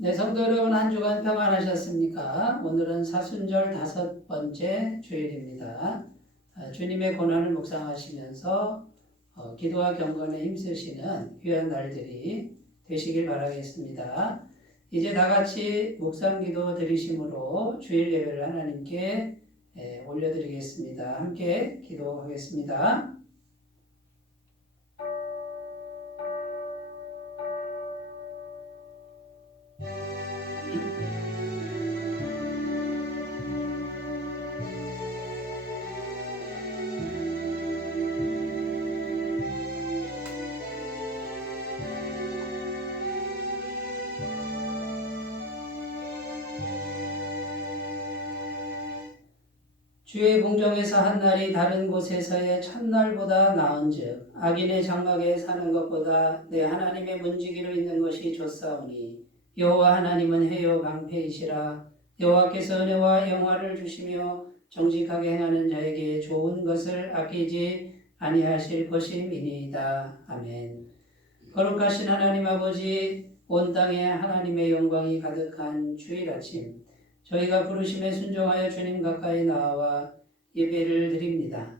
네, 성도 여러분 한 주간 평안하셨습니까? 오늘은 사순절 5번째 주일입니다. 주님의 고난을 묵상하시면서 기도와 경건에 힘쓰시는 귀한 날들이 되시길 바라겠습니다. 이제 다 같이 묵상 기도 드리심으로 주일 예배를 하나님께 올려드리겠습니다. 함께 기도하겠습니다. 주의 궁정에서 한 날이 다른 곳에서의 첫날보다 나은즉 악인의 장막에 사는 것보다 내 하나님의 문지기로 있는 것이 좋사오니 여호와 하나님은 해요 방패이시라. 여호와께서 은혜와 영화를 주시며 정직하게 행하는 자에게 좋은 것을 아끼지 아니하실 것임이니이다. 아멘. 거룩하신 하나님 아버지, 온 땅에 하나님의 영광이 가득한 주일 아침, 저희가 부르심에 순종하여 주님 가까이 나와 예배를 드립니다.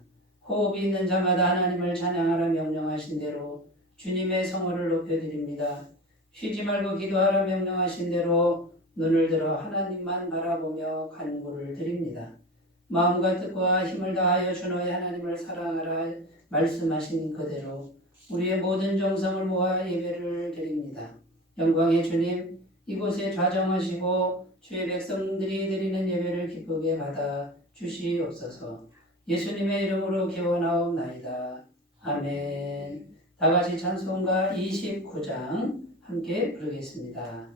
호흡이 있는 자마다 하나님을 찬양하라 명령하신 대로 주님의 성호를 높여드립니다. 쉬지 말고 기도하라 명령하신 대로 눈을 들어 하나님만 바라보며 간구를 드립니다. 마음과 뜻과 힘을 다하여 주 너의 하나님을 사랑하라 말씀하신 그대로 우리의 모든 정성을 모아 예배를 드립니다. 영광의 주님, 이곳에 좌정하시고 주의 백성들이 드리는 예배를 기쁘게 받아 주시옵소서. 예수님의 이름으로 기원하옵나이다. 아멘. 다 같이 찬송가 29장 함께 부르겠습니다.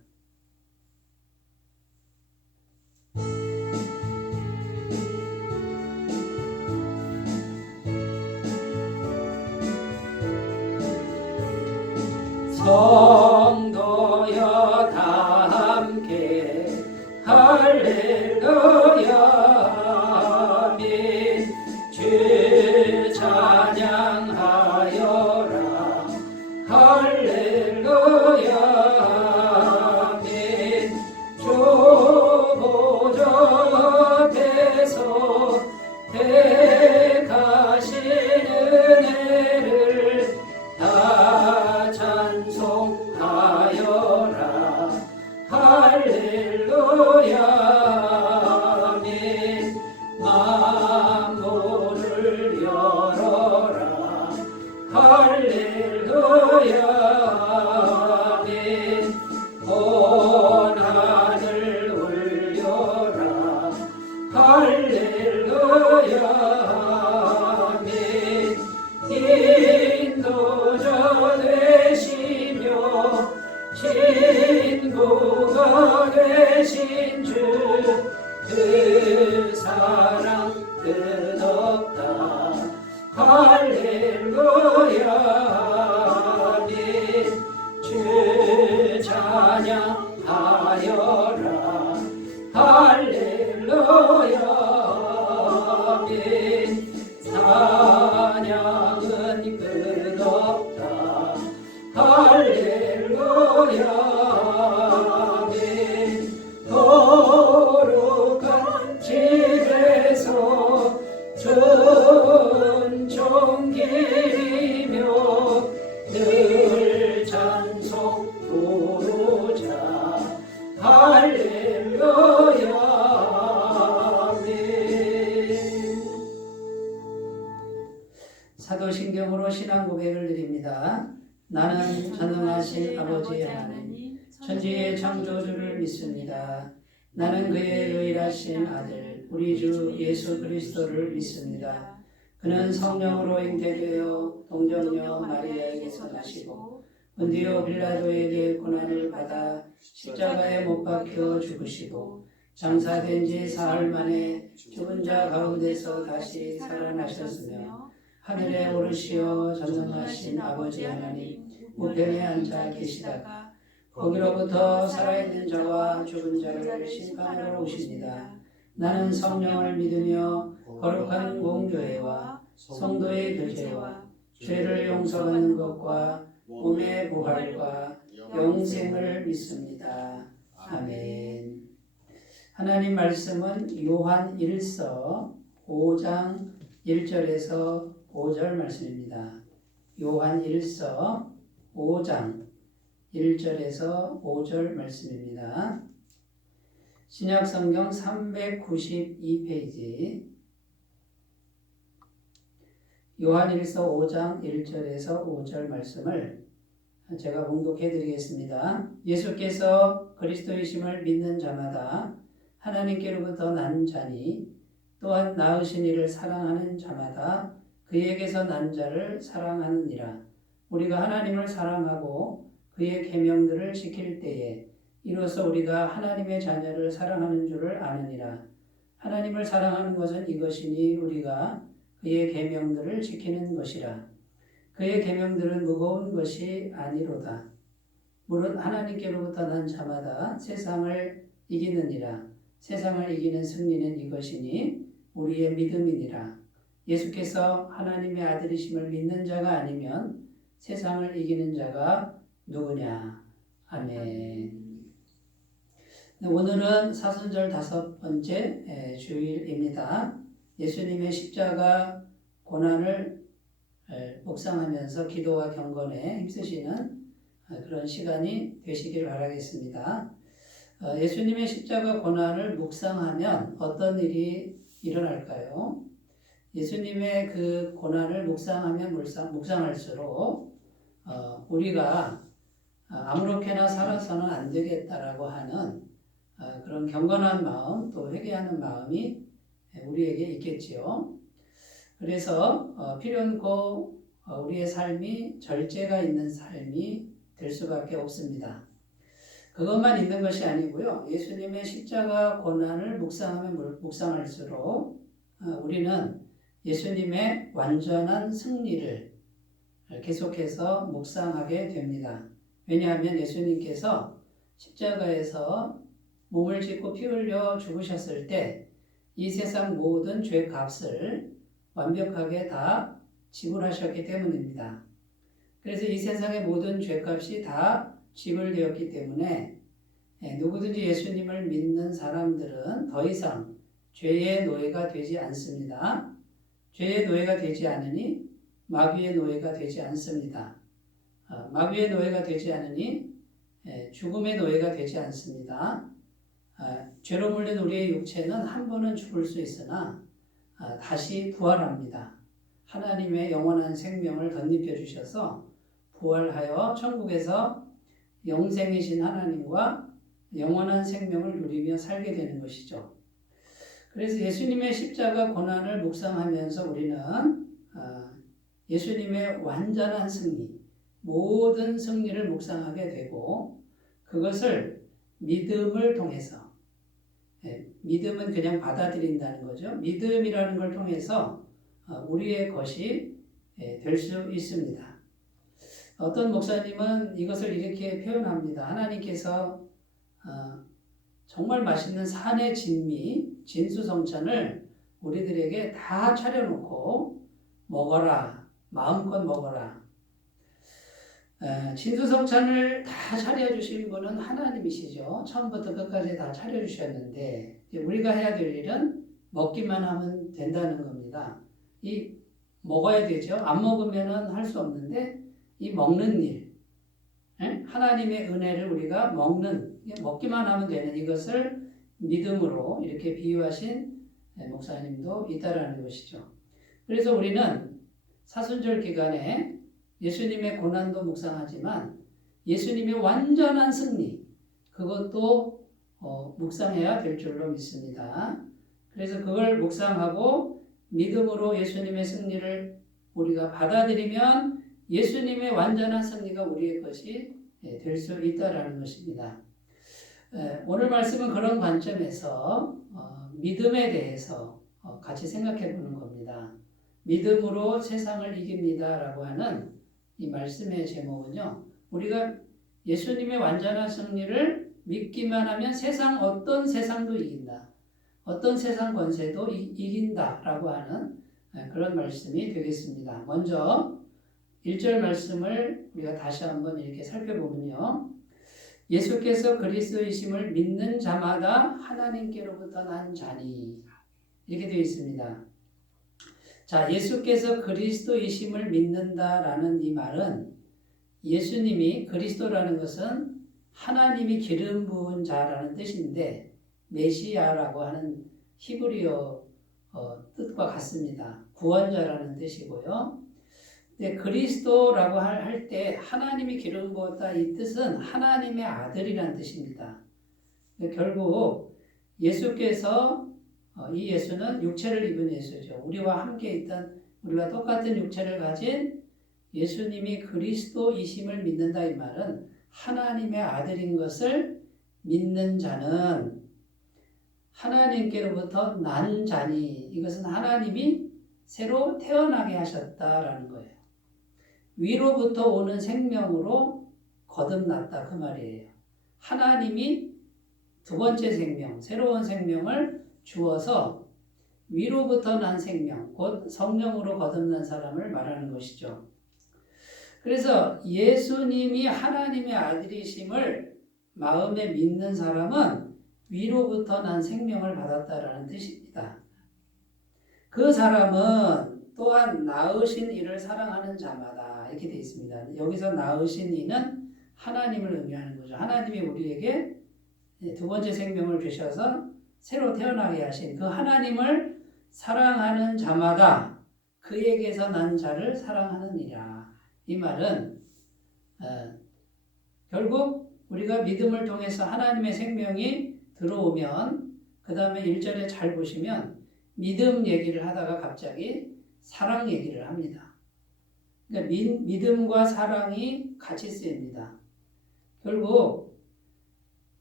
성도여 다 함께 할렐루야 아멘. 주 찬양하여라 할렐루야 아멘. 주 보좌 앞에서 택하신 은혜를 다 찬송하여라 할렐루야 아멘. 만물을 열어라 할렐루야 아멘. 온 하늘 울려라 할렐루야 아멘. 인도자 되시며 친구가 되신 주 그 사랑 끝없다 할렐루야 아멘. 주 찬양하여라 할렐루야 아멘. 찬양은 끝없다 할렐루야 아멘. 거룩한 집에서 전종기리며 늘 찬송 부르자 할렐루야 아멘. 사도신경으로 신앙 고백을 드립니다. 나는 전능하신 아버지 하나님 천지의 창조주를 믿습니다. 나는 그의 유일하신 아들 우리 주 예수 그리스도를 믿습니다. 그는 성령으로 잉태되어 동정녀 마리아에게서 나시고 본디오 빌라도에게 고난을 받아 십자가에 못 박혀 죽으시고 장사된 지 사흘 만에 죽은 자 가운데서 다시 살아나셨으며 하늘에 오르시어 전능하신 아버지 하나님 우편에 앉아 계시다가 거기로부터 살아있는 자와 죽은 자를 심판하러 오십니다. 나는 성령을 믿으며 거룩한 공교회와 성도의 교제와 죄를 용서하는 것과 몸의 부활과 영생을 믿습니다. 아멘. 하나님 말씀은 요한 1서 5장 1절에서 5절 말씀입니다. 요한 1서 5장 1절에서 5절 말씀입니다. 신약성경 392페이지 요한 1서 5장 1절에서 5절 말씀을 제가 봉독해 드리겠습니다. 예수께서 그리스도이심을 믿는 자마다 하나님께로부터 난 자니 또한 낳으신 이를 사랑하는 자마다 그에게서 난 자를 사랑하느니라. 우리가 하나님을 사랑하고 그의 계명들을 지킬 때에 이로써 우리가 하나님의 자녀를 사랑하는 줄을 아느니라. 하나님을 사랑하는 것은 이것이니 우리가 그의 계명들을 지키는 것이라. 그의 계명들은 무거운 것이 아니로다. 물론 하나님께로부터 난 자마다 세상을 이기느니라. 세상을 이기는 승리는 이것이니 우리의 믿음이니라. 예수께서 하나님의 아들이심을 믿는 자가 아니면 세상을 이기는 자가 누구냐. 아멘. 오늘은 사순절 5번째 주일입니다. 예수님의 십자가 고난을 묵상하면서 기도와 경건에 힘쓰시는 그런 시간이 되시길 바라겠습니다. 예수님의 십자가 고난을 묵상하면 어떤 일이 일어날까요? 예수님의 그 고난을 묵상하면 묵상할수록 우리가 아무렇게나 살아서는 안 되겠다라고 하는 그런 경건한 마음, 또 회개하는 마음이 우리에게 있겠지요. 그래서 필연코 우리의 삶이 절제가 있는 삶이 될 수밖에 없습니다. 그것만 있는 것이 아니고요. 예수님의 십자가 고난을 묵상하면 묵상할수록 우리는 예수님의 완전한 승리를 계속해서 묵상하게 됩니다. 왜냐하면 예수님께서 십자가에서 몸을 찢고 피 흘려 죽으셨을 때 이 세상 모든 죄 값을 완벽하게 다 지불하셨기 때문입니다. 그래서 이 세상의 모든 죄값이 다 지불되었기 때문에 누구든지 예수님을 믿는 사람들은 더 이상 죄의 노예가 되지 않습니다. 죄의 노예가 되지 않으니 마귀의 노예가 되지 않습니다. 마귀의 노예가 되지 않으니 죽음의 노예가 되지 않습니다. 죄로 물린 우리의 육체는 한 번은 죽을 수 있으나 다시 부활합니다. 하나님의 영원한 생명을 덧입혀 주셔서 부활하여 천국에서 영생이신 하나님과 영원한 생명을 누리며 살게 되는 것이죠. 그래서 예수님의 십자가 고난을 묵상하면서 우리는 예수님의 완전한 승리, 모든 승리를 묵상하게 되고 그것을 믿음을 통해서 믿음은 그냥 받아들인다는 거죠. 믿음이라는 걸 통해서 우리의 것이 될 수 있습니다. 어떤 목사님은 이것을 이렇게 표현합니다. 하나님께서 정말 맛있는 산의 진미, 진수성찬을 우리들에게 다 차려놓고 먹어라, 마음껏 먹어라. 진수성찬을 다 차려주신 분은 하나님이시죠. 처음부터 끝까지 다 차려주셨는데 우리가 해야 될 일은 먹기만 하면 된다는 겁니다. 이 먹어야 되죠. 안 먹으면 할 수 없는데 이 먹는 일, 하나님의 은혜를 우리가 먹기만 하면 되는 이것을 믿음으로 이렇게 비유하신 목사님도 있다라는 것이죠. 그래서 우리는 사순절 기간에 예수님의 고난도 묵상하지만 예수님의 완전한 승리, 그것도 묵상해야 될 줄로 믿습니다. 그래서 그걸 묵상하고 믿음으로 예수님의 승리를 우리가 받아들이면 예수님의 완전한 승리가 우리의 것이 될 수 있다라는 것입니다. 오늘 말씀은 그런 관점에서 믿음에 대해서 같이 생각해 보는 겁니다. 믿음으로 세상을 이깁니다라고 하는 이 말씀의 제목은요. 우리가 예수님의 완전한 승리를 믿기만 하면 어떤 세상도 이긴다. 어떤 세상 권세도 이긴다라고 하는 그런 말씀이 되겠습니다. 먼저 1절 말씀을 우리가 다시 한번 이렇게 살펴보면요. 예수께서 그리스도이심을 믿는 자마다 하나님께로부터 난 자니. 이렇게 되어 있습니다. 자, 예수께서 그리스도이심을 믿는다라는 이 말은 예수님이 그리스도라는 것은 하나님이 기름 부은 자라는 뜻인데 메시아라고 하는 히브리어 뜻과 같습니다. 구원자라는 뜻이고요. 근데 그리스도라고 할 때 하나님이 기름 부었다 이 뜻은 하나님의 아들이라는 뜻입니다. 결국 예수께서 이 예수는 육체를 입은 예수죠. 우리와 함께 있던 우리와 똑같은 육체를 가진 예수님이 그리스도이심을 믿는다 이 말은 하나님의 아들인 것을 믿는 자는 하나님께로부터 난 자니 이것은 하나님이 새로 태어나게 하셨다라는 거예요. 위로부터 오는 생명으로 거듭났다 그 말이에요. 하나님이 두 번째 생명, 새로운 생명을 주어서 위로부터 난 생명, 곧 성령으로 거듭난 사람을 말하는 것이죠. 그래서 예수님이 하나님의 아들이심을 마음에 믿는 사람은 위로부터 난 생명을 받았다라는 뜻입니다. 그 사람은 또한 낳으신 이를 사랑하는 자마다 이렇게 되어 있습니다. 여기서 낳으신 이는 하나님을 의미하는 거죠. 하나님이 우리에게 두 번째 생명을 주셔서 새로 태어나게 하신 그 하나님을 사랑하는 자마다 그에게서 난 자를 사랑하느니라. 이 말은 결국 우리가 믿음을 통해서 하나님의 생명이 들어오면 그 다음에 1절에 잘 보시면 믿음 얘기를 하다가 갑자기 사랑 얘기를 합니다. 그러니까 믿음과 사랑이 같이 쓰입니다. 결국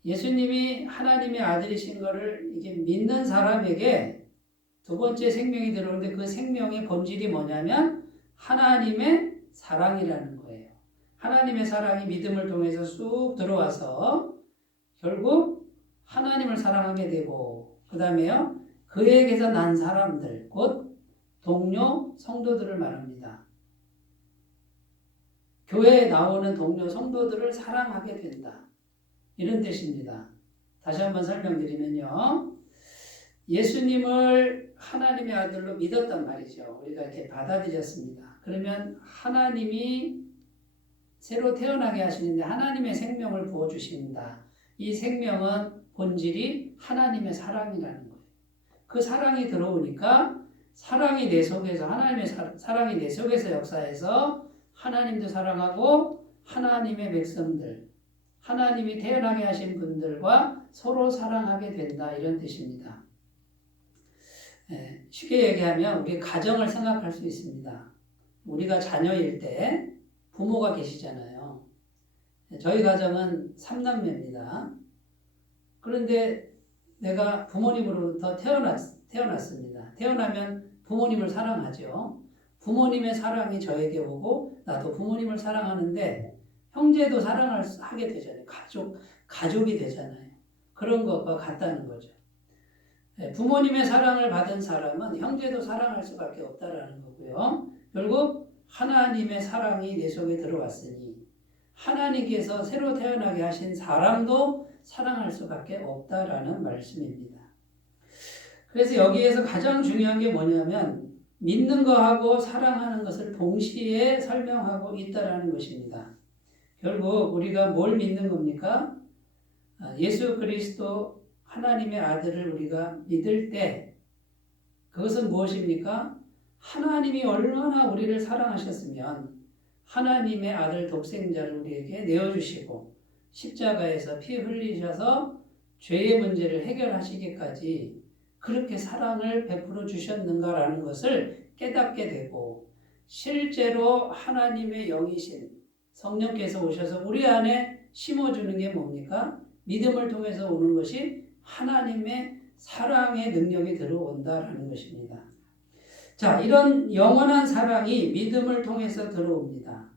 예수님이 하나님의 아들이신 것을 이게 믿는 사람에게 두 번째 생명이 들어오는데 그 생명의 본질이 뭐냐면 하나님의 사랑이라는 거예요. 하나님의 사랑이 믿음을 통해서 쑥 들어와서 결국 하나님을 사랑하게 되고 그 다음에요 그에게서 난 사람들 곧 동료 성도들을 말합니다. 교회에 나오는 동료 성도들을 사랑하게 된다. 이런 뜻입니다. 다시 한번 설명드리면요. 예수님을 하나님의 아들로 믿었단 말이죠. 우리가 이렇게 받아들였습니다. 그러면 하나님이 새로 태어나게 하시는데 하나님의 생명을 부어주신다. 이 생명은 본질이 하나님의 사랑이라는 거예요. 그 사랑이 들어오니까 사랑이 내 속에서 하나님의 사랑이 내 속에서 역사해서 하나님도 사랑하고 하나님의 백성들 하나님이 태어나게 하신 분들과 서로 사랑하게 된다 이런 뜻입니다. 쉽게 얘기하면 우리 가정을 생각할 수 있습니다. 우리가 자녀일 때 부모가 계시잖아요. 저희 가정은 3남매입니다. 그런데 내가 부모님으로부터 태어났습니다. 태어나면 부모님을 사랑하죠. 부모님의 사랑이 저에게 오고 나도 부모님을 사랑하는데 형제도 사랑을 하게 되잖아요. 가족이 되잖아요. 그런 것과 같다는 거죠. 부모님의 사랑을 받은 사람은 형제도 사랑할 수밖에 없다라는 거고요. 결국 하나님의 사랑이 내 속에 들어왔으니 하나님께서 새로 태어나게 하신 사람도 사랑할 수밖에 없다라는 말씀입니다. 그래서 여기에서 가장 중요한 게 뭐냐면 믿는 거하고 사랑하는 것을 동시에 설명하고 있다라는 것입니다. 결국 우리가 뭘 믿는 겁니까? 예수 그리스도 하나님의 아들을 우리가 믿을 때 그것은 무엇입니까? 하나님이 얼마나 우리를 사랑하셨으면 하나님의 아들 독생자를 우리에게 내어주시고 십자가에서 피 흘리셔서 죄의 문제를 해결하시기까지 그렇게 사랑을 베풀어 주셨는가라는 것을 깨닫게 되고 실제로 하나님의 영이신 성령께서 오셔서 우리 안에 심어주는 게 뭡니까? 믿음을 통해서 오는 것이 하나님의 사랑의 능력이 들어온다라는 것입니다. 자, 이런 영원한 사랑이 믿음을 통해서 들어옵니다.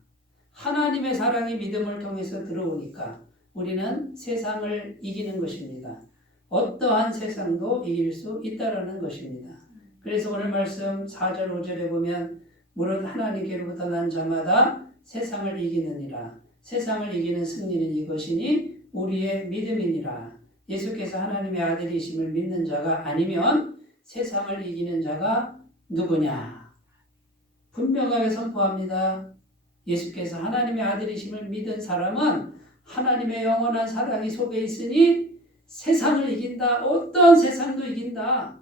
하나님의 사랑이 믿음을 통해서 들어오니까 우리는 세상을 이기는 것입니다. 어떠한 세상도 이길 수 있다라는 것입니다. 그래서 오늘 말씀 4절 5절에 보면 무릇 하나님께로부터 난 자마다 세상을 이기느니라. 세상을 이기는 승리는 이것이니 우리의 믿음이니라. 예수께서 하나님의 아들이심을 믿는 자가 아니면 세상을 이기는 자가 누구냐? 분명하게 선포합니다. 예수께서 하나님의 아들이심을 믿은 사람은 하나님의 영원한 사랑이 속에 있으니 세상을 이긴다. 어떤 세상도 이긴다.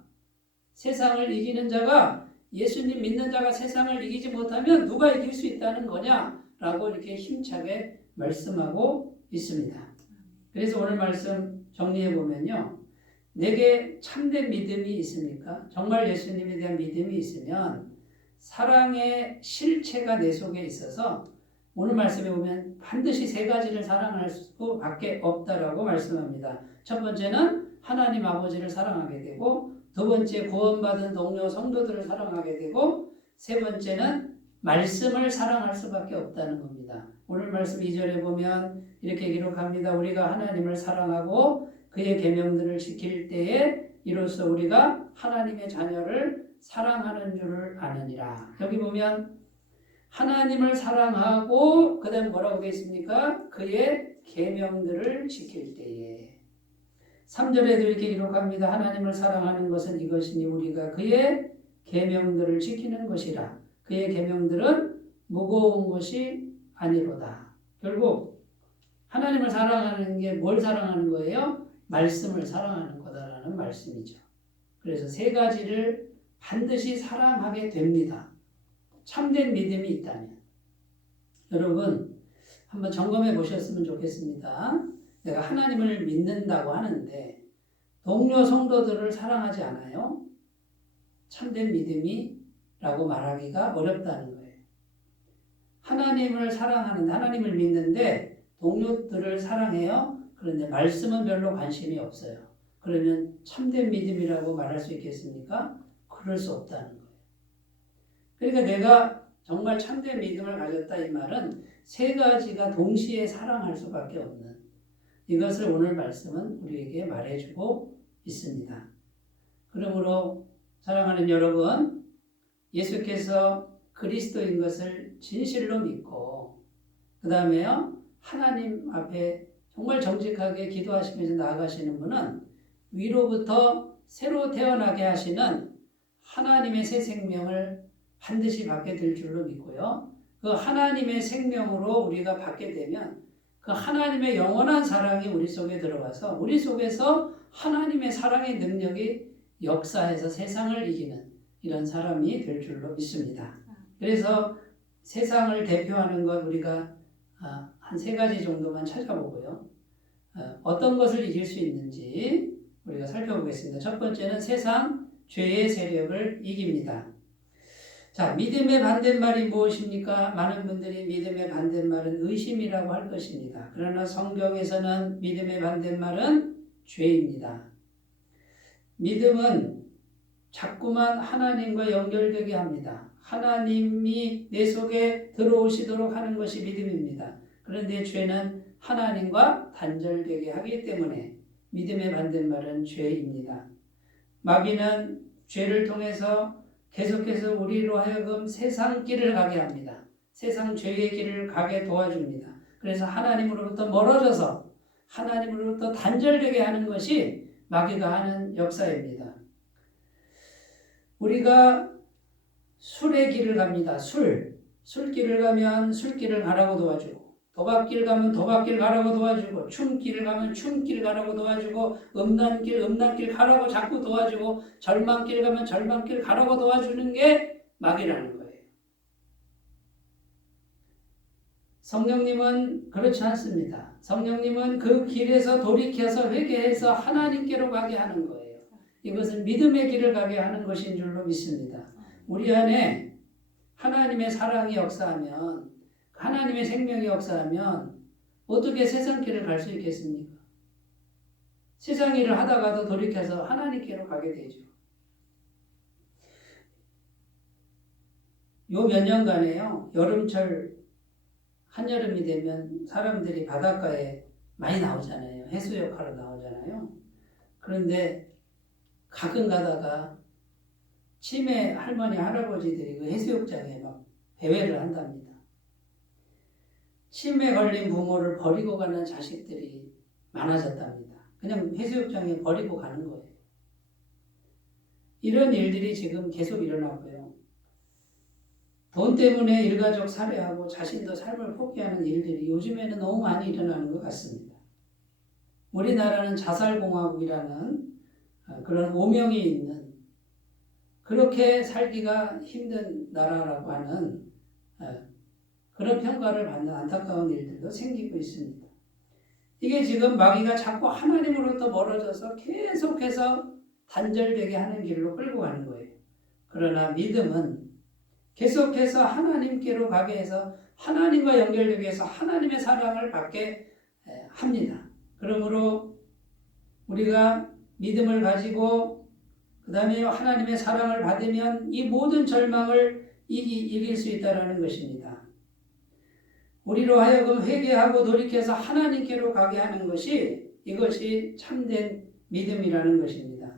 세상을 이기는 자가, 예수님 믿는 자가 세상을 이기지 못하면 누가 이길 수 있다는 거냐라고 이렇게 힘차게 말씀하고 있습니다. 그래서 오늘 말씀 정리해 보면요, 내게 참된 믿음이 있습니까? 정말 예수님에 대한 믿음이 있으면 사랑의 실체가 내 속에 있어서 오늘 말씀에 보면 반드시 세 가지를 사랑할 수밖에 없다라고 말씀합니다. 첫 번째는 하나님 아버지를 사랑하게 되고, 두 번째 구원받은 동료 성도들을 사랑하게 되고, 세 번째는 말씀을 사랑할 수밖에 없다는 겁니다. 오늘 말씀 2절에 보면 이렇게 기록합니다. 우리가 하나님을 사랑하고 그의 계명들을 지킬 때에 이로써 우리가 하나님의 자녀를 사랑하는 줄을 아느니라. 여기 보면 하나님을 사랑하고 그 다음 뭐라고 되어 있습니까? 그의 계명들을 지킬 때에. 3절에도 이렇게 기록합니다. 하나님을 사랑하는 것은 이것이니 우리가 그의 계명들을 지키는 것이라. 그의 계명들은 무거운 것이 아니로다. 결국 하나님을 사랑하는 게 뭘 사랑하는 거예요? 말씀을 사랑하는 거다라는 말씀이죠. 그래서 세 가지를 반드시 사랑하게 됩니다. 참된 믿음이 있다면. 여러분 한번 점검해 보셨으면 좋겠습니다. 내가 하나님을 믿는다고 하는데 동료 성도들을 사랑하지 않아요? 참된 믿음이라고 말하기가 어렵다는 거예요. 하나님을 사랑하는데, 하나님을 믿는데 동료들을 사랑해요? 그런데 말씀은 별로 관심이 없어요. 그러면 참된 믿음이라고 말할 수 있겠습니까? 그럴 수 없다는 거예요. 그러니까 내가 정말 참된 믿음을 가졌다 이 말은 세 가지가 동시에 사랑할 수밖에 없는, 이것을 오늘 말씀은 우리에게 말해주고 있습니다. 그러므로 사랑하는 여러분, 예수께서 그리스도인 것을 진실로 믿고 그 다음에요 하나님 앞에 정말 정직하게 기도하시면서 나아가시는 분은 위로부터 새로 태어나게 하시는 하나님의 새 생명을 반드시 받게 될 줄로 믿고요. 그 하나님의 생명으로 우리가 받게 되면 그 하나님의 영원한 사랑이 우리 속에 들어가서 우리 속에서 하나님의 사랑의 능력이 역사해서 세상을 이기는 이런 사람이 될 줄로 믿습니다. 그래서 세상을 대표하는 것 우리가 한 세 가지 정도만 찾아보고요. 어떤 것을 이길 수 있는지 우리가 살펴보겠습니다. 첫 번째는 세상 죄의 세력을 이깁니다. 자, 믿음의 반대말이 무엇입니까? 많은 분들이 믿음의 반대말은 의심이라고 할 것입니다. 그러나 성경에서는 믿음의 반대말은 죄입니다. 믿음은 자꾸만 하나님과 연결되게 합니다. 하나님이 내 속에 들어오시도록 하는 것이 믿음입니다. 그런데 죄는 하나님과 단절되게 하기 때문에 믿음의 반대말은 죄입니다. 마귀는 죄를 통해서 계속해서 우리로 하여금 세상 길을 가게 합니다. 세상 죄의 길을 가게 도와줍니다. 그래서 하나님으로부터 멀어져서 하나님으로부터 단절되게 하는 것이 마귀가 하는 역사입니다. 우리가 술의 길을 갑니다. 술길을 가면 술길을 가라고 도와주고, 도박길 가면 도박길 가라고 도와주고, 춤길을 가면 춤길 가라고 도와주고, 음란길 가라고 자꾸 도와주고, 절망길 가면 절망길 가라고 도와주는 게 마귀라는 거예요. 성령님은 그렇지 않습니다. 성령님은 그 길에서 돌이켜서 회개해서 하나님께로 가게 하는 거예요. 이것은 믿음의 길을 가게 하는 것인 줄로 믿습니다. 우리 안에 하나님의 사랑이 역사하면, 하나님의 생명이 역사하면 어떻게 세상 길을 갈 수 있겠습니까? 세상 일을 하다가도 돌이켜서 하나님께로 가게 되죠. 요 몇 년간에요, 여름철 한여름이 되면 사람들이 바닷가에 많이 나오잖아요. 해수욕하러 나오잖아요. 그런데 가끔 가다가 치매 할머니 할아버지들이 그 해수욕장에 막 배회를 한답니다. 치매 걸린 부모를 버리고 가는 자식들이 많아졌답니다. 그냥 해수욕장에 버리고 가는 거예요. 이런 일들이 지금 계속 일어나고요. 돈 때문에 일가족 살해하고 자신도 삶을 포기하는 일들이 요즘에는 너무 많이 일어나는 것 같습니다. 우리나라는 자살공화국이라는 그런 오명이 있는, 그렇게 살기가 힘든 나라라고 하는 그런 평가를 받는 안타까운 일들도 생기고 있습니다. 이게 지금 마귀가 자꾸 하나님으로부터 멀어져서 계속해서 단절되게 하는 길로 끌고 가는 거예요. 그러나 믿음은 계속해서 하나님께로 가게 해서 하나님과 연결되게 해서 하나님의 사랑을 받게 합니다. 그러므로 우리가 믿음을 가지고 그 다음에 하나님의 사랑을 받으면 이 모든 절망을 이길 수 있다는 것입니다. 우리로 하여금 회개하고 돌이켜서 하나님께로 가게 하는 것이, 이것이 참된 믿음이라는 것입니다.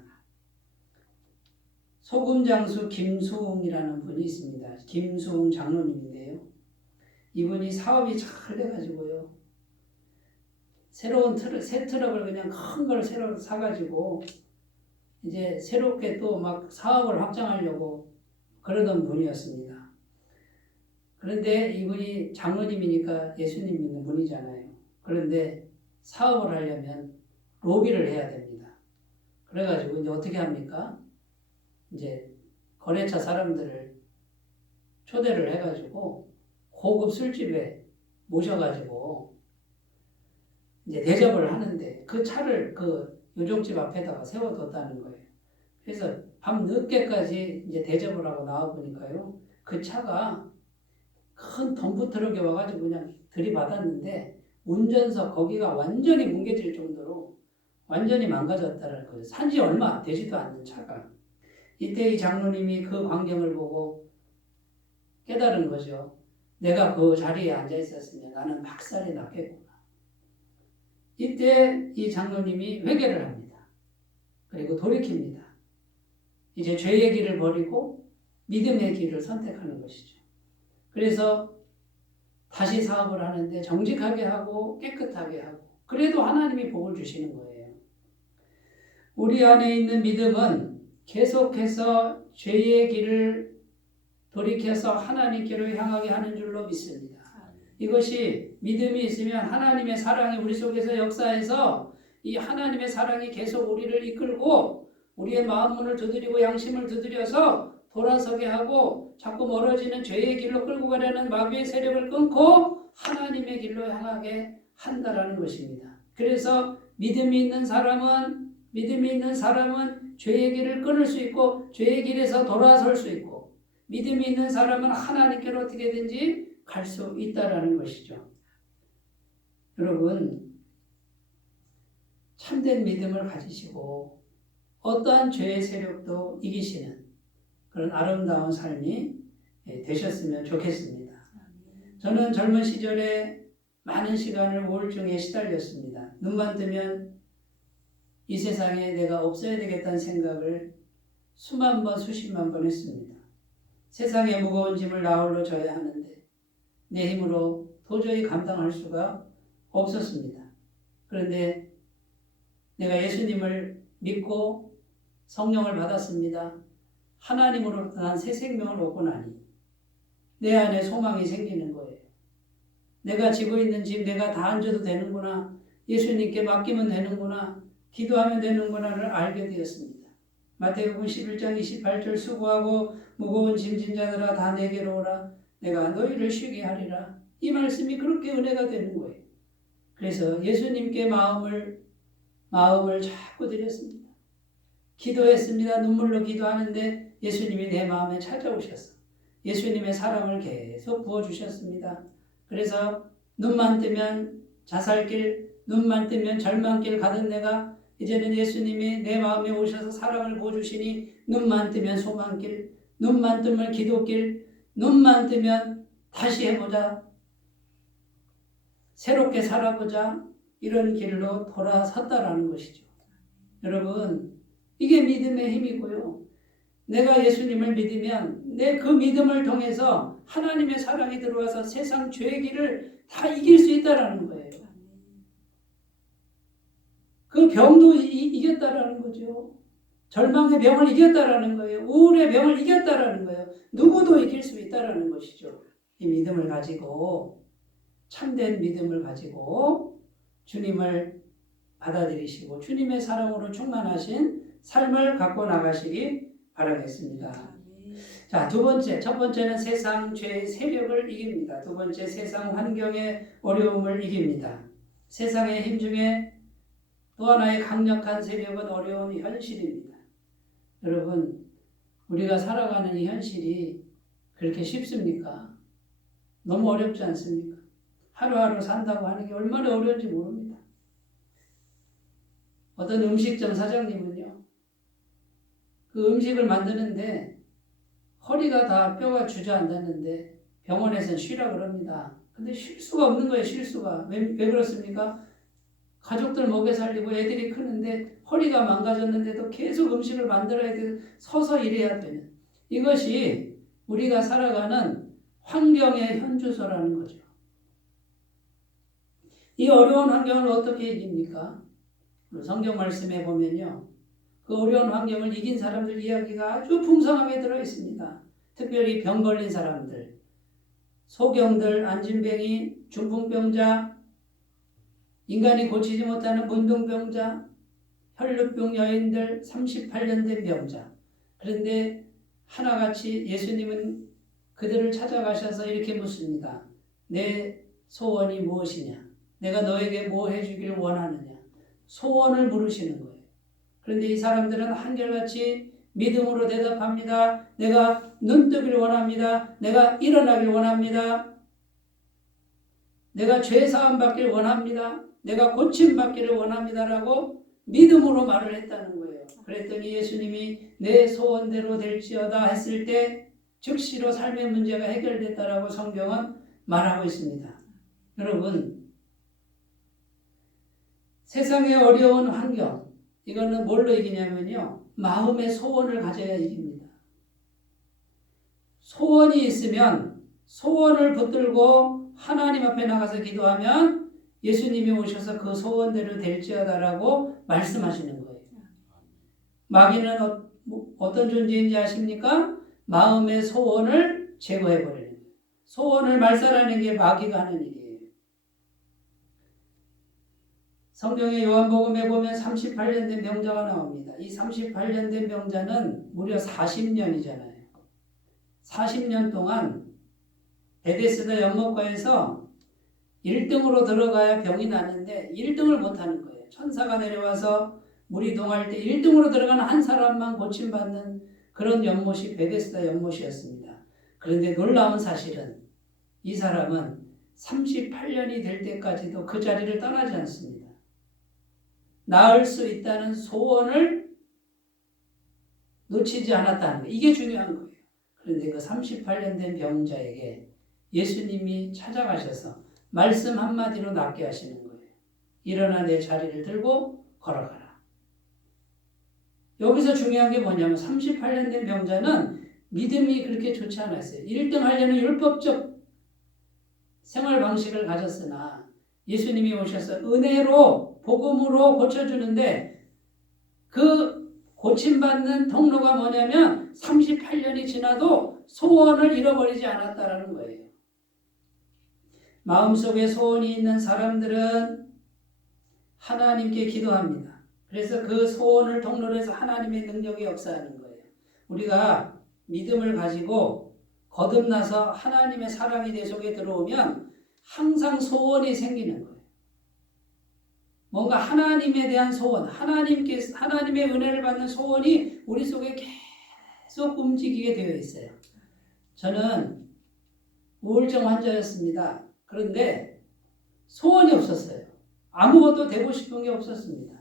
소금장수 김수웅이라는 분이 있습니다. 김수웅 장로님인데요. 이분이 사업이 잘 돼가지고요. 새로운 새 트럭을 그냥 큰 걸 새로 사가지고 이제 새롭게 또 막 사업을 확장하려고 그러던 분이었습니다. 그런데 이분이 장로님이니까 예수님 믿는 분이잖아요. 그런데 사업을 하려면 로비를 해야 됩니다. 그래가지고 이제 어떻게 합니까? 이제 거래처 사람들을 초대를 해가지고 고급 술집에 모셔가지고 이제 대접을 하는데 그 차를 그 요정집 앞에다가 세워뒀다는 거예요. 그래서 밤 늦게까지 이제 대접을 하고 나와보니까요, 그 차가 큰 덤프 트럭에 와가지고 그냥 들이받았는데 운전석 거기가 완전히 뭉개질 정도로 완전히 망가졌다는 거예요. 산지 얼마 되지도 않는 차가. 이때 이 장로님이 그 광경을 보고 깨달은 거죠. 내가 그 자리에 앉아 있었으면 나는 박살이 났겠구나. 이때 이 장로님이 회개를 합니다. 그리고 돌이킵니다. 이제 죄의 길을 버리고 믿음의 길을 선택하는 것이죠. 그래서 다시 사업을 하는데 정직하게 하고 깨끗하게 하고, 그래도 하나님이 복을 주시는 거예요. 우리 안에 있는 믿음은 계속해서 죄의 길을 돌이켜서 하나님께로 향하게 하는 줄로 믿습니다. 이것이 믿음이 있으면 하나님의 사랑이 우리 속에서 역사해서 이 하나님의 사랑이 계속 우리를 이끌고 우리의 마음문을 두드리고 양심을 두드려서 돌아서게 하고 자꾸 멀어지는 죄의 길로 끌고 가려는 마귀의 세력을 끊고 하나님의 길로 향하게 한다라는 것입니다. 그래서 믿음이 있는 사람은 죄의 길을 끊을 수 있고 죄의 길에서 돌아설 수 있고, 믿음이 있는 사람은 하나님께로 어떻게든지 갈 수 있다라는 것이죠. 여러분, 참된 믿음을 가지시고 어떠한 죄의 세력도 이기시는 그런 아름다운 삶이 되셨으면 좋겠습니다. 저는 젊은 시절에 많은 시간을 우울증에 시달렸습니다. 눈만 뜨면 이 세상에 내가 없어야 되겠다는 생각을 수만 번, 수십만 번 했습니다. 세상의 무거운 짐을 나 홀로 져야 하는데 내 힘으로 도저히 감당할 수가 없었습니다. 그런데 내가 예수님을 믿고 성령을 받았습니다. 하나님으로부터 난 새 생명을 얻고 나니 내 안에 소망이 생기는 거예요. 내가 지고 있는 짐 내가 다 안 져도 되는구나. 예수님께 맡기면 되는구나. 기도하면 되는구나를 알게 되었습니다. 마태복음 11장 28절 수고하고 무거운 짐진 자들아 다 내게로 오라. 내가 너희를 쉬게 하리라. 이 말씀이 그렇게 은혜가 되는 거예요. 그래서 예수님께 마음을 자꾸 드렸습니다. 기도했습니다. 눈물로 기도하는데 예수님이 내 마음에 찾아오셔서 예수님의 사랑을 계속 부어주셨습니다. 그래서 눈만 뜨면 자살길, 눈만 뜨면 절망길 가던 내가 이제는 예수님이 내 마음에 오셔서 사랑을 부어주시니 눈만 뜨면 소망길, 눈만 뜨면 기도길, 눈만 뜨면 다시 해보자, 새롭게 살아보자, 이런 길로 돌아섰다라는 것이죠. 여러분, 이게 믿음의 힘이고요. 내가 예수님을 믿으면 내 그 믿음을 통해서 하나님의 사랑이 들어와서 세상 죄의 길을 다 이길 수 있다라는 거예요. 그 병도 이겼다라는 거죠. 절망의 병을 이겼다라는 거예요. 우울의 병을 이겼다라는 거예요. 누구도 이길 수 있다라는 것이죠. 이 믿음을 가지고, 참된 믿음을 가지고 주님을 받아들이시고 주님의 사랑으로 충만하신 삶을 갖고 나가시기 바라겠습니다. 자, 두 번째, 첫 번째는 세상 죄의 세력을 이깁니다. 두 번째, 세상 환경의 어려움을 이깁니다. 세상의 힘 중에 또 하나의 강력한 세력은 어려운 현실입니다. 여러분, 우리가 살아가는 이 현실이 그렇게 쉽습니까? 너무 어렵지 않습니까? 하루하루 산다고 하는 게 얼마나 어려운지 모릅니다. 어떤 음식점 사장님은요, 그 음식을 만드는데 허리가 다 뼈가 주저앉았는데 병원에서는 쉬라 그럽니다. 근데 쉴 수가 없는 거예요, 쉴 수가. 왜 그렇습니까? 가족들 먹여 살리고 애들이 크는데 허리가 망가졌는데도 계속 음식을 만들어야 돼. 서서 일해야 되는. 이것이 우리가 살아가는 환경의 현주소라는 거죠. 이 어려운 환경을 어떻게 이깁니까? 성경 말씀에 보면요, 그 어려운 환경을 이긴 사람들 이야기가 아주 풍성하게 들어 있습니다. 특별히 병 걸린 사람들, 소경들, 안진뱅이, 중풍병자, 인간이 고치지 못하는 문둥병자, 혈루병 여인들, 38년 된 병자. 그런데 하나같이 예수님은 그들을 찾아가셔서 이렇게 묻습니다. 내 소원이 무엇이냐? 내가 너에게 뭐 해주기를 원하느냐? 소원을 물으시는 거예요. 그런데 이 사람들은 한결같이 믿음으로 대답합니다. 내가 눈 뜨기를 원합니다. 내가 일어나기를 원합니다. 내가 죄 사함 받기를 원합니다. 내가 고침 받기를 원합니다라고 믿음으로 말을 했다는 거예요. 그랬더니 예수님이 내 소원대로 될지어다 했을 때 즉시로 삶의 문제가 해결됐다라고 성경은 말하고 있습니다. 여러분, 세상의 어려운 환경, 이거는 뭘로 이기냐면요, 마음의 소원을 가져야 이깁니다. 소원이 있으면 소원을 붙들고 하나님 앞에 나가서 기도하면 예수님이 오셔서 그 소원대로 될지어다라고 말씀하시는 거예요. 마귀는 어떤 존재인지 아십니까? 마음의 소원을 제거해버리는 거예요. 소원을 말살하는 게 마귀가 하는 일이에요. 성경의 요한복음에 보면 38년 된 병자가 나옵니다. 이 38년 된 병자는 무려 40년이잖아요. 40년 동안 베데스다 연못가에서 1등으로 들어가야 병이 나는데 1등을 못하는 거예요. 천사가 내려와서 물이 동할 때 1등으로 들어가는 한 사람만 고침받는 그런 연못이 베데스다 연못이었습니다. 그런데 놀라운 사실은 이 사람은 38년이 될 때까지도 그 자리를 떠나지 않습니다. 나을 수 있다는 소원을 놓치지 않았다는 거예요. 이게 중요한 거예요. 그런데 그 38년 된 병자에게 예수님이 찾아가셔서 말씀 한마디로 낫게 하시는 거예요. 일어나 내 자리를 들고 걸어가라. 여기서 중요한 게 뭐냐면 38년 된 병자는 믿음이 그렇게 좋지 않았어요. 1등 하려는 율법적 생활 방식을 가졌으나 예수님이 오셔서 은혜로 복음으로 고쳐주는데 그 고침받는 통로가 뭐냐면 38년이 지나도 소원을 잃어버리지 않았다라는 거예요. 마음속에 소원이 있는 사람들은 하나님께 기도합니다. 그래서 그 소원을 통로로 해서 하나님의 능력이 역사하는 거예요. 우리가 믿음을 가지고 거듭나서 하나님의 사랑이 내 속에 들어오면 항상 소원이 생기는 거예요. 뭔가 하나님에 대한 소원, 하나님의 은혜를 받는 소원이 우리 속에 계속 움직이게 되어 있어요. 저는 우울증 환자였습니다. 그런데 소원이 없었어요. 아무것도 되고 싶은 게 없었습니다.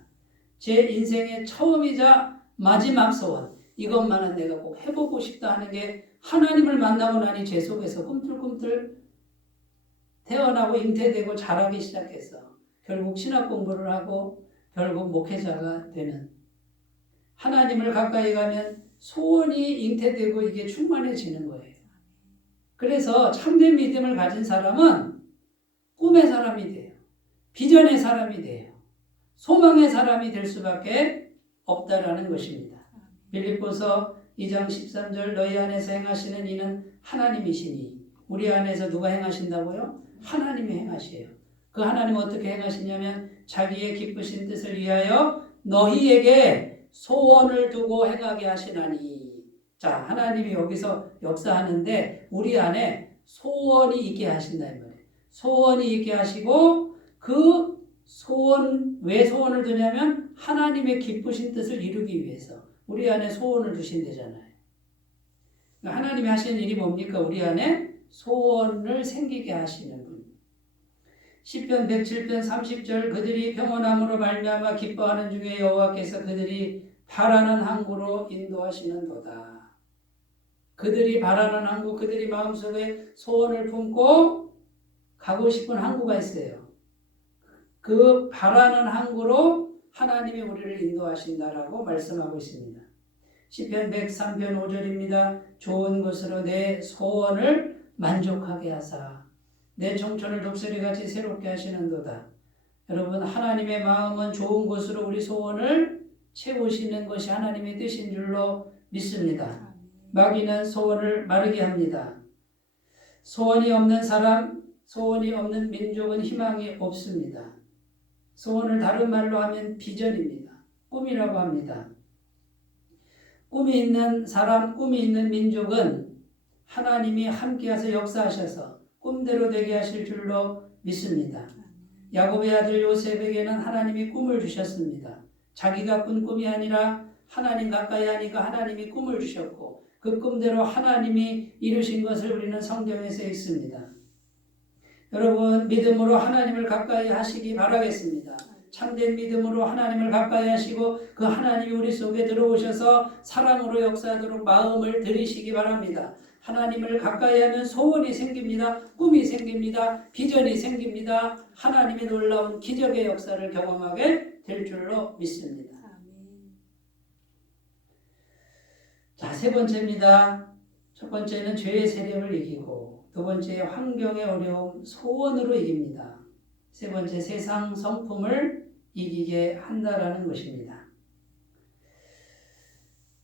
제 인생의 처음이자 마지막 소원, 이것만은 내가 꼭 해보고 싶다 하는 게 하나님을 만나고 나니 제 속에서 꿈틀꿈틀 태어나고 잉태되고 자라기 시작해서 결국 신학 공부를 하고 결국 목회자가 되는, 하나님을 가까이 가면 소원이 잉태되고 이게 충만해지는 거예요. 그래서 참된 믿음을 가진 사람은 꿈의 사람이 돼요. 비전의 사람이 돼요. 소망의 사람이 될 수밖에 없다라는 것입니다. 빌립보서 2장 13절 너희 안에서 행하시는 이는 하나님이시니 우리 안에서 누가 행하신다고요? 하나님이 행하셔요. 그 하나님 어떻게 행하시냐면 자기의 기쁘신 뜻을 위하여 너희에게 소원을 두고 행하게 하시나니. 자, 하나님이 여기서 역사하는데 우리 안에 소원이 있게 하신다 이 말이에요. 소원이 있게 하시고 그 소원, 왜 소원을 두냐면 하나님의 기쁘신 뜻을 이루기 위해서 우리 안에 소원을 두신대잖아요. 그러니까 하나님이 하시는 일이 뭡니까? 우리 안에 소원을 생기게 하시는 분. 시편 107편 30절 그들이 평온함으로 말미암아 기뻐하는 중에 여호와께서 그들이 바라는 항구로 인도하시는도다. 그들이 바라는 항구, 그들이 마음속에 소원을 품고 가고 싶은 항구가 있어요. 그 바라는 항구로 하나님이 우리를 인도하신다라고 말씀하고 있습니다. 시편 103편 5절입니다. 좋은 것으로 내 소원을 만족하게 하사 내 청천을 독수리같이 새롭게 하시는도다. 여러분, 하나님의 마음은 좋은 것으로 우리 소원을 채우시는 것이 하나님의 뜻인 줄로 믿습니다. 마귀는 소원을 마르게 합니다. 소원이 없는 사람, 소원이 없는 민족은 희망이 없습니다. 소원을 다른 말로 하면 비전입니다. 꿈이라고 합니다. 꿈이 있는 사람, 꿈이 있는 민족은 하나님이 함께하셔서 역사하셔서 꿈대로 되게 하실 줄로 믿습니다. 야곱의 아들 요셉에게는 하나님이 꿈을 주셨습니다. 자기가 꾼 꿈이 아니라 하나님 가까이 하니까 하나님이 꿈을 주셨고 그 꿈대로 하나님이 이루신 것을 우리는 성경에서 읽습니다. 여러분, 믿음으로 하나님을 가까이 하시기 바라겠습니다. 참된 믿음으로 하나님을 가까이 하시고 그 하나님이 우리 속에 들어오셔서 사랑으로 역사하도록 마음을 들이시기 바랍니다. 하나님을 가까이 하면 소원이 생깁니다. 꿈이 생깁니다. 비전이 생깁니다. 하나님의 놀라운 기적의 역사를 경험하게 될 줄로 믿습니다. 자, 세 번째입니다. 첫 번째는 죄의 세력을 이기고 두 번째 환경의 어려움, 소원으로 이깁니다. 세 번째 세상 성품을 이기게 한다라는 것입니다.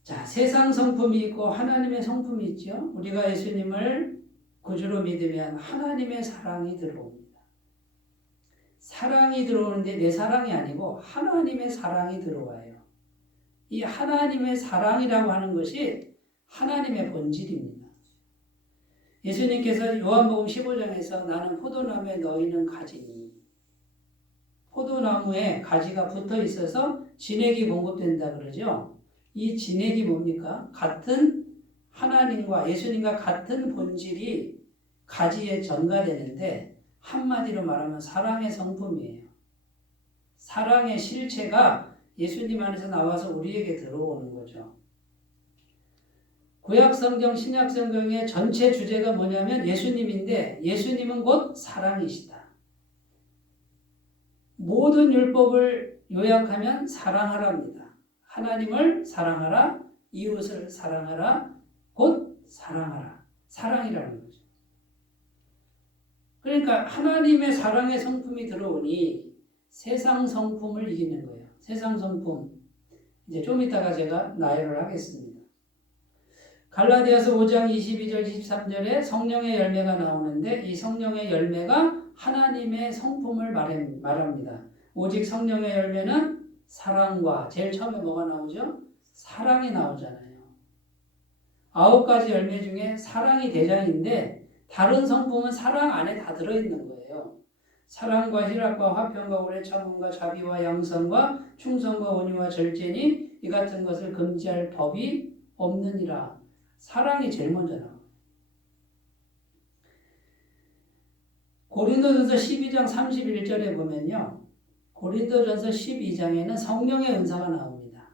자, 세상 성품이 있고 하나님의 성품이 있죠. 우리가 예수님을 구주로 믿으면 하나님의 사랑이 들어옵니다. 사랑이 들어오는데 내 사랑이 아니고 하나님의 사랑이 들어와요. 이 하나님의 사랑이라고 하는 것이 하나님의 본질입니다. 예수님께서 요한복음 15장에서 나는 포도나무에 너희는 가지니 포도나무에 가지가 붙어 있어서 진액이 공급된다 그러죠. 이 진액이 뭡니까? 같은 하나님과 예수님과 같은 본질이 가지에 전가되는데 한마디로 말하면 사랑의 성품이에요. 사랑의 실체가 예수님 안에서 나와서 우리에게 들어오는 거죠. 구약성경, 신약성경의 전체 주제가 뭐냐면 예수님인데 예수님은 곧 사랑이시다. 모든 율법을 요약하면 사랑하라입니다. 하나님을 사랑하라, 이웃을 사랑하라, 곧 사랑하라. 사랑이라는 거죠. 그러니까 하나님의 사랑의 성품이 들어오니 세상 성품을 이기는 거예요. 세상 성품. 이제 좀 이따가 제가 나열을 하겠습니다. 갈라디아서 5장 22절 23절에 성령의 열매가 나오는데 이 성령의 열매가 하나님의 성품을 말합니다. 오직 성령의 열매는 사랑과 제일 처음에 뭐가 나오죠? 사랑이 나오잖아요. 9가지 열매 중에 사랑이 대장인데 다른 성품은 사랑 안에 다 들어있는 거예요. 사랑과 희락과 화평과 오래 참음과 자비와 양선과 충성과 온유와 절제니 이 같은 것을 금지할 법이 없느니라. 사랑이 제일 먼저 나와요. 고린도전서 12장 31절에 보면요. 고린도전서 12장에는 성령의 은사가 나옵니다.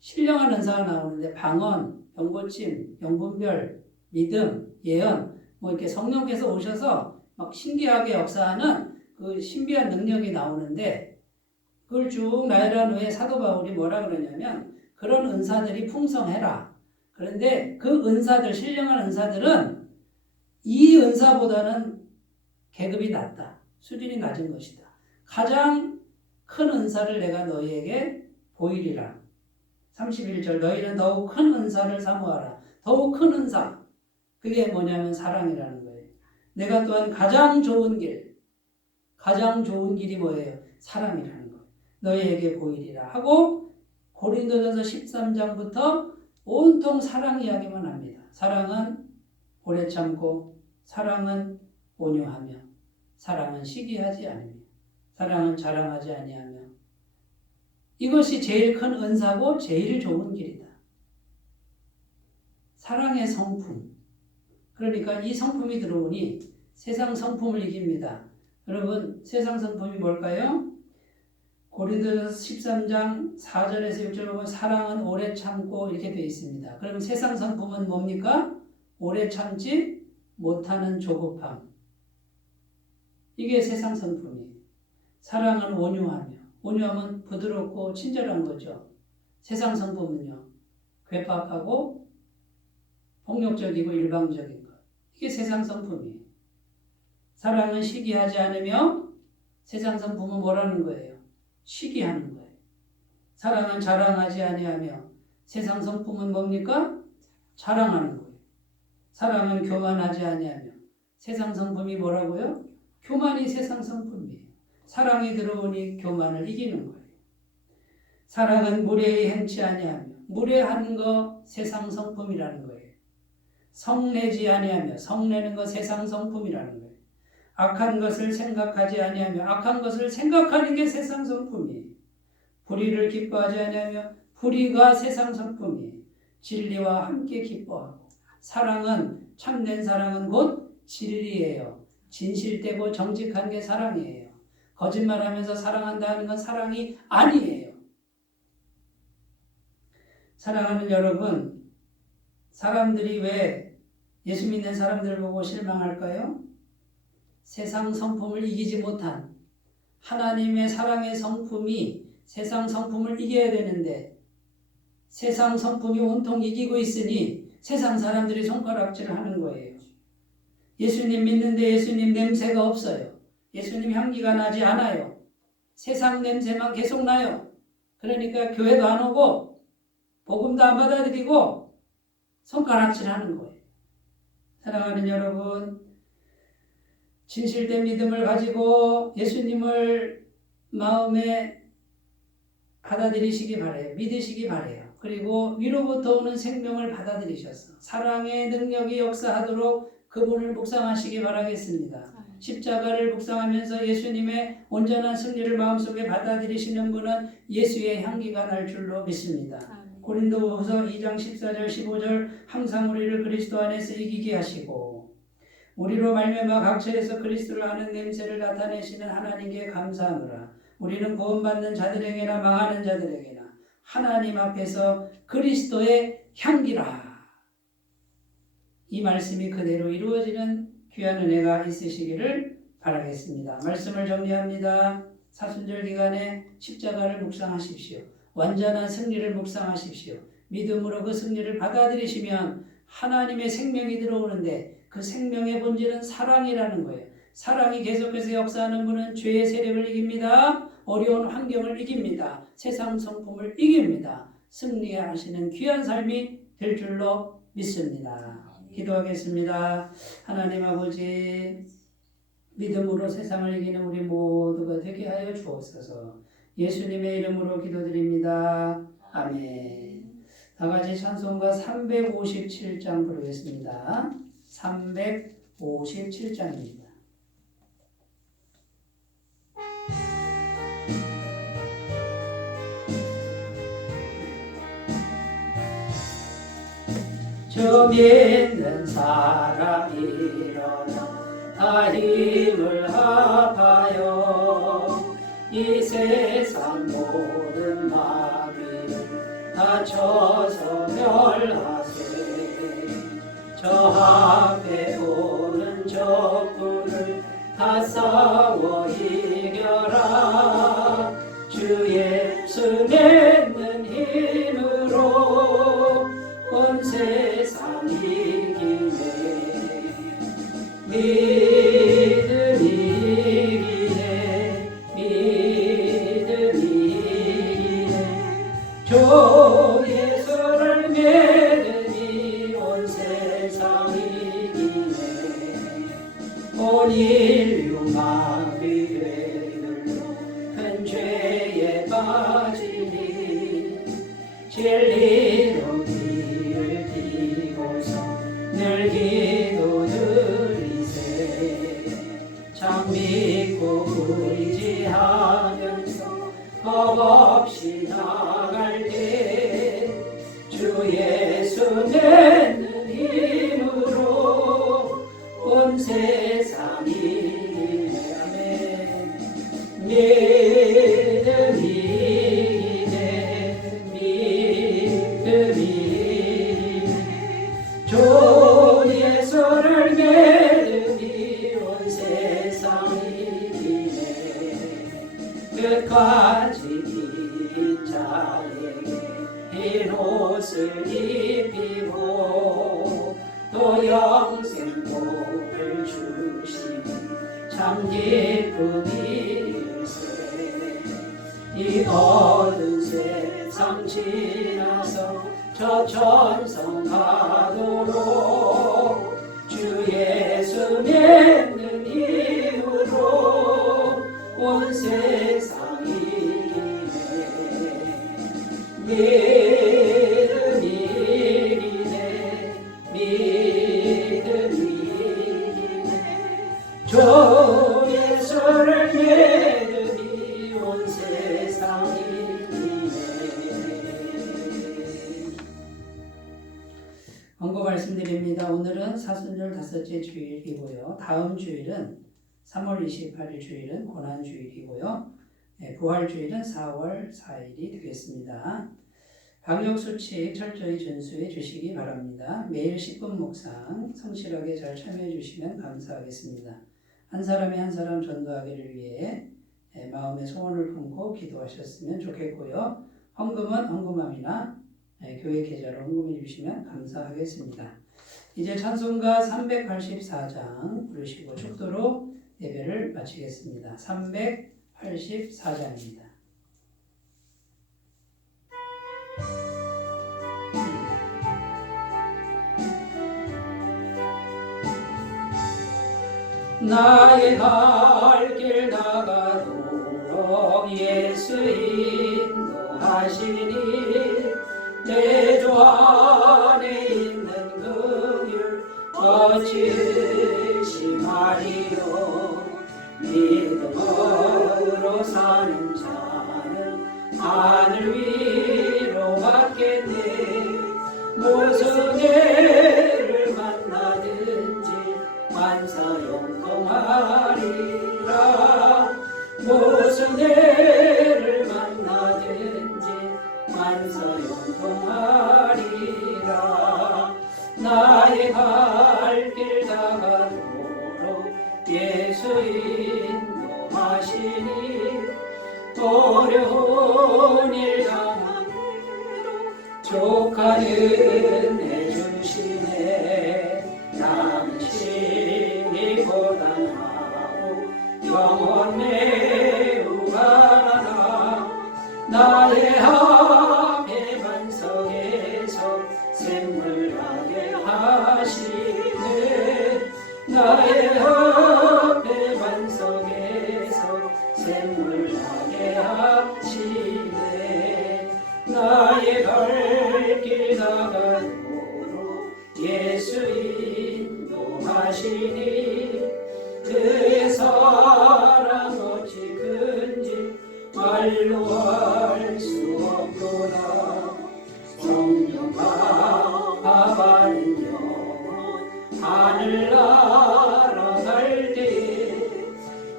신령한 은사가 나오는데 방언, 병고침, 영분별, 믿음, 예언 뭐 이렇게 성령께서 오셔서 막 신기하게 역사하는 그 신비한 능력이 나오는데 그걸 쭉 나열한 후에 사도 바울이 뭐라 그러냐면 그런 은사들이 풍성해라. 그런데 그 은사들, 신령한 은사들은 이 은사보다는 계급이 낮다. 수준이 낮은 것이다. 가장 큰 은사를 내가 너희에게 보이리라. 31절 너희는 더욱 큰 은사를 사모하라. 더욱 큰 은사. 그게 뭐냐면 사랑이라는 거예요. 내가 또한 가장 좋은 길이 뭐예요? 사랑이라는 거예요. 너희에게 보이리라 하고 고린도전서 13장부터 온통 사랑 이야기만 합니다. 사랑은 오래 참고, 사랑은 온유하며, 사랑은 시기하지 않으며, 사랑은 자랑하지 아니하며. 이것이 제일 큰 은사고 제일 좋은 길이다. 사랑의 성품. 그러니까 이 성품이 들어오니 세상 성품을 이깁니다. 여러분, 세상 성품이 뭘까요? 고린도전서 13장 4절에서 6절 보면 사랑은 오래 참고 이렇게 되어 있습니다. 그럼 세상 성품은 뭡니까? 오래 참지 못하는 조급함. 이게 세상 성품이에요. 사랑은 온유하며, 온유하면 부드럽고 친절한 거죠. 세상 성품은요, 괴팍하고 폭력적이고 일방적인 것. 이게 세상 성품이에요. 사랑은 시기하지 않으며, 세상 성품은 뭐라는 거예요? 시기하는 거예요. 사랑은 자랑하지 아니하며, 세상 성품은 뭡니까? 자랑하는 거예요. 사랑은 교만하지 아니하며, 세상 성품이 뭐라고요? 교만이 세상 성품이에요. 사랑이 들어오니 교만을 이기는 거예요. 사랑은 무례히 행치 아니하며, 무례하는 거 세상 성품이라는 거예요. 성내지 아니하며, 성내는 거 세상 성품이라는 거예요. 악한 것을 생각하지 아니하며, 악한 것을 생각하는 게 세상 성품이에요. 불의를 기뻐하지 아니하며, 불의가 세상 성품이에요. 진리와 함께 기뻐하고. 사랑은, 참된 사랑은 곧 진리예요. 진실되고 정직한 게 사랑이에요. 거짓말하면서 사랑한다는 건 사랑이 아니에요. 사랑하는 여러분, 사람들이 왜 예수 믿는 사람들을 보고 실망할까요? 세상 성품을 이기지 못한 하나님의 사랑의 성품이 세상 성품을 이겨야 되는데 세상 성품이 온통 이기고 있으니 세상 사람들이 손가락질을 하는 거예요. 예수님 믿는데 예수님 냄새가 없어요. 예수님 향기가 나지 않아요. 세상 냄새만 계속 나요. 그러니까 교회도 안 오고 복음도 안 받아들이고 손가락질하는 거예요. 사랑하는 여러분, 진실된 믿음을 가지고 예수님을 마음에 받아들이시기 바래요. 믿으시기 바래요. 그리고 위로부터 오는 생명을 받아들이셔서 사랑의 능력이 역사하도록 그분을 묵상하시기 바라겠습니다. 십자가를 묵상하면서 예수님의 온전한 승리를 마음속에 받아들이시는 분은 예수의 향기가 날 줄로 믿습니다. 고린도후서 2장 14절 15절 항상 우리를 그리스도 안에서 이기게 하시고 우리로 말미암아 각처에서 그리스도를 아는 냄새를 나타내시는 하나님께 감사하노라. 우리는 구원받는 자들에게나 망하는 자들에게나 하나님 앞에서 그리스도의 향기라. 이 말씀이 그대로 이루어지는 귀한 은혜가 있으시기를 바라겠습니다. 말씀을 정리합니다. 사순절 기간에 십자가를 묵상하십시오. 완전한 승리를 묵상하십시오. 믿음으로 그 승리를 받아들이시면 하나님의 생명이 들어오는데 그 생명의 본질은 사랑이라는 거예요. 사랑이 계속해서 역사하는 분은 죄의 세력을 이깁니다. 어려운 환경을 이깁니다. 세상 성품을 이깁니다. 승리하시는 귀한 삶이 될 줄로 믿습니다. 기도하겠습니다. 하나님 아버지, 믿음으로 세상을 이기는 우리 모두가 되게 하여 주옵소서. 예수님의 이름으로 기도드립니다. 아멘. 다같이 찬송가 357장 부르겠습니다. 357장입니다. 주 믿는 사람 일어나 다 힘을 합하여 이 세상 모든 마귀를 다 쳐서 멸하세. 저 앞에 오는 적군을 다 싸워 이겨라. 주 예수 믿는 힘으로 온 세상 이기네. 믿음이 이기네. 주의 손을 믿으니 온 세상이 이기네. 온 인류 마귀들로 큰 죄에 빠지니 진리로 길을 띠고서 늘 기도드리세. 참 믿고 의지하면서 겁없이 나갈 때 주 예수 믿는 힘으로 온 세상이 이기네. 믿음이 주 예수를 믿으니 온 세상이 이기네. 끝까지 이긴 자에게 흰 옷을 입히고 또 영생 복을 주시니 참 기쁨일세. 이 어두운 세상 지나서 저 천성 가도록 주 예수 믿는 힘으로 온 세상이 이기네. 믿음이 주 예수를 믿으니 온 세상이 이기네. 언급 말씀드립니다. 오늘은 사순절 다섯째 주일이고요. 다음 주일은 3월 28일 주일은 고난주일이고요. 부활주일은 4월 4일이 되겠습니다. 방역수칙 철저히 준수해 주시기 바랍니다. 매일 10분 묵상 성실하게 잘 참여해 주시면 감사하겠습니다. 한 사람이 한 사람 전도하기를 위해 마음의 소원을 품고 기도하셨으면 좋겠고요. 헌금은 헌금함이나 교회 계좌로 헌금해 주시면 감사하겠습니다. 이제 찬송가 384장 부르시고 축도로 예배를 마치겠습니다. 384장입니다. 나의 갈 길 나가도록 예수 인도하시니 내 주 안에 있는 긍휼 어찌 의심하리요. 믿음으로 사는 자는 하늘 위로 받겠네. 무슨 애를 만나든지 만사용통하리라. 무슨 애를 만나든지 만사용통하리라. 나의 갈 길 다가도록 예수 인도하시니 어려운 일 당함으로 족하는 내 주시네. 남은 심히 고단하고 영원 매우 가난하. 나의 앞에 반석에서 샘물나게 하시네. 나의 앞에 반석에서 샘물나게 하시네. 나의 갈 길 나가도록 예수 인도하시니 그의 사랑 어찌 큰지 말로 할 수 없도다. 성령과 바바는 영원 하늘 날아갈 때에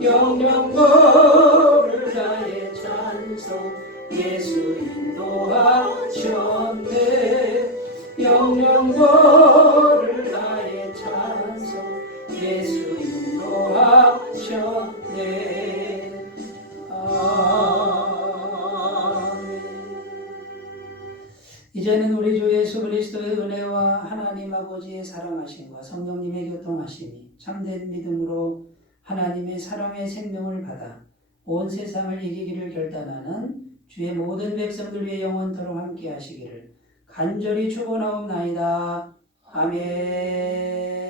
영영 모를 나의 찬송 예수 인도하셨네. 영영 모를 나의 찬송 예수 인도하셨네. 아멘. 이제는 우리 주 예수 그리스도의 은혜와 하나님 아버지의 사랑하심과 성령님의 교통하심이 참된 믿음으로 하나님의 사랑의 생명을 받아 온 세상을 이기기를 결단하는 주의 모든 백성들 위해 영원토록 함께 하시기를 간절히 축원하옵나이다. 아멘.